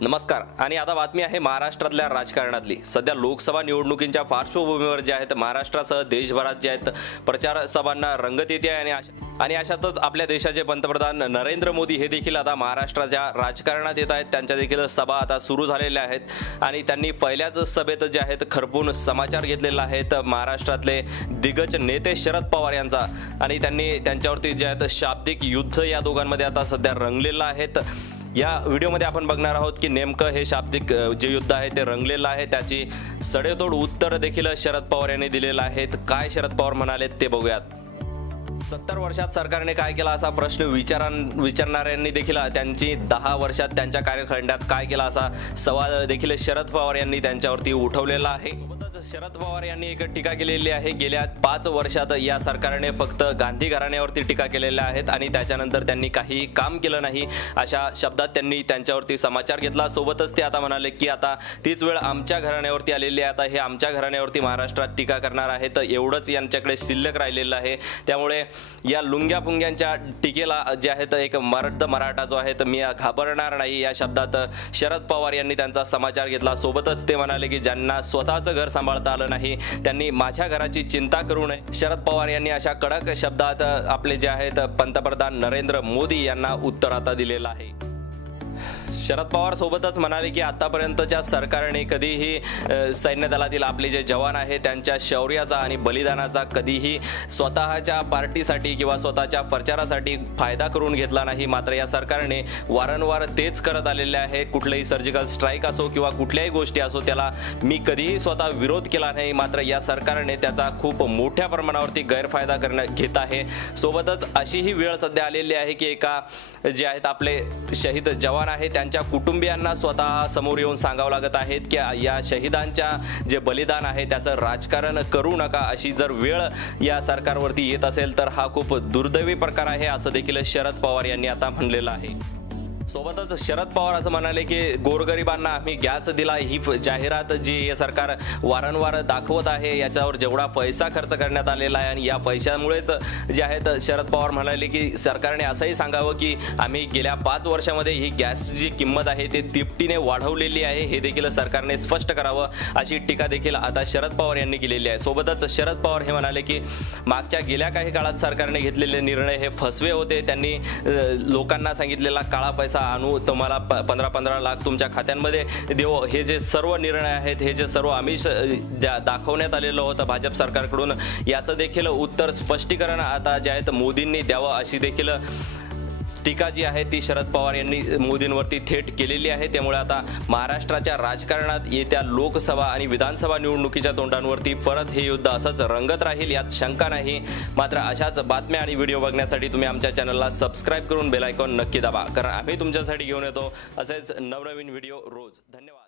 नमस्कार. आणि आता बातमी आहे महाराष्ट्रातल्या राजकारणातली. सध्या लोकसभा निवडणुकींच्या पार्श्वभूमीवर जे आहेत महाराष्ट्रासह देशभरात जे आहेत प्रचार सभांना रंगत येते आहे आणि आणि अशातच आपल्या देशाचे पंतप्रधान नरेंद्र मोदी हे देखील आता महाराष्ट्राच्या राजकारणात येत आहेत. त्यांच्या देखील सभा आता सुरू झालेल्या आहेत. आणि त्यांनी पहिल्याच सभेत जे आहेत खरपून समाचार घेतलेला आहेत महाराष्ट्रातले दिग्गज नेते शरद पवार यांचा. आणि त्यांनी त्यांच्यावरती जे आहेत शाब्दिक युद्ध या दोघांमध्ये आता सध्या रंगलेलं आहेत या व्हिडिओमध्ये आपण बघणार आहोत की नेमकं हे शाब्दिक जे युद्ध आहे ते रंगलेलं आहे. त्याची सडेतोड उत्तर देखील शरद पवार यांनी दिलेलं आहे. काय शरद पवार म्हणाले ते बघूयात. सत्तर वर्षात सरकारने काय केला असा प्रश्न विचारां विचारणाऱ्यांनी देखील त्यांची दहा वर्षात त्यांच्या कार्यखंडात काय केला असा सवाल देखील शरद पवार यांनी त्यांच्यावरती उठवलेला आहे. शरद पवार यांनी एक टीका केलेली आहे. गेल्या पाच वर्षात या सरकारने फक्त गांधी घराण्यावरती टीका केलेल्या आहेत आणि त्याच्यानंतर त्यांनी काही काम केलं नाही. अशा शब्दात त्यांनी त्यांच्यावरती समाचार घेतला. सोबतच ते आता म्हणाले की आता तीच वेळ आमच्या घराण्यावरती आलेली आहे. आता हे आमच्या घराण्यावरती महाराष्ट्रात टीका करणार आहेत एवढंच यांच्याकडे शिल्लक राहिलेलं आहे. त्यामुळे या लुंग्या पुंग्यांच्या टीकेला जे आहेत एक मराठ मराठा जो आहे तर मी घाबरणार नाही. या शब्दात शरद पवार यांनी त्यांचा समाचार घेतला. सोबतच ते म्हणाले की ज्यांना स्वतःचं घर सांभाळता आलं नाही. त्यांनी माझ्या घराची चिंता करू नये. शरद पवार यांनी अशा कडक शब्दात आपले जे आहेत पंतप्रधान नरेंद्र मोदी यांना उत्तर आता दिलेलं आहे. शरद पवार सोबतच म्हणाले की आतापर्यंतच्या सरकारने कधीही सैन्य दलातील आपले जे जवान आहे त्यांच्या शौर्याचा आणि बलिदानाचा कधीही स्वतःच्या पार्टीसाठी किंवा स्वतःच्या प्रचारासाठी फायदा करून घेतला नाही. मात्र या सरकारने वारंवार तेच करत आलेले आहे. कुठलंही सर्जिकल स्ट्राईक असो किंवा कुठल्याही गोष्टी असो त्याला मी कधीही स्वतः विरोध केला नाही. मात्र या सरकारने त्याचा खूप मोठ्या प्रमाणावरती गैरफायदा करणं घेत आहे. सोबतच अशीही वेळ सध्या आलेली आहे की एका जे आहेत आपले शहीद जवान आहेत त्यांच्या कुटुंबियांना स्वतः समोर येऊन सांगावं लागत आहेत की या शहीदांच्या जे बलिदान आहे त्याचं राजकारण करू नका अशी जर वेळ या सरकारवरती येत असेल तर हा खूप दुर्दैवी प्रकार आहे असं देखील शरद पवार यांनी आता म्हणलेलं आहे. सोबतच शरद पवार असं म्हणाले की गोरगरिबांना आम्ही गॅस दिला ही फ- जाहिरात जी हे सरकार वारंवार दाखवत आहे याच्यावर जेवढा पैसा खर्च करण्यात आलेला आहे आणि या पैशामुळेच जे आहेत शरद पवार म्हणाले की सरकारने असंही सांगावं की आम्ही गेल्या पाच वर्षामध्ये ही गॅसची जी किंमत आहे ती तिपटीने वाढवलेली आहे हे देखील सरकारने स्पष्ट करावं अशी टीका देखील आता शरद पवार यांनी केलेली आहे. सोबतच शरद पवार हे म्हणाले की मागच्या गेल्या काही काळात सरकारने घेतलेले निर्णय हे फसवे होते त्यांनी लोकांना सांगितलेला काळा पैसा आणू तुम्हाला प- पंधरा पंधरा लाख तुमच्या खात्यांमध्ये देऊ. हे जे सर्व निर्णय आहेत हे जे सर्व आमिष दाखवण्यात आलेलं होतं भाजप सरकारकडून याचं देखील उत्तर स्पष्टीकरण आता जे आहेत मोदींनी द्यावं अशी देखील टीका जी आहे ती शरद पवार यांनी मोदींवरती थेट केलेली आहे. त्यामुळे आता महाराष्ट्राच्या राजकारणात येत्या लोकसभा आणि विधानसभा निवडणुकीच्या तोंडांवरती परत हे युद्ध असंच रंगत राहील यात शंका नाही. मात्र अशाच बातम्या आणि व्हिडिओ बघण्यासाठी तुम्ही आमच्या चॅनलला सबस्क्राईब करून बेलायकॉन नक्की दाबा कारण आम्ही तुमच्यासाठी घेऊन येतो असेच नवनवीन व्हिडिओ रोज. धन्यवाद.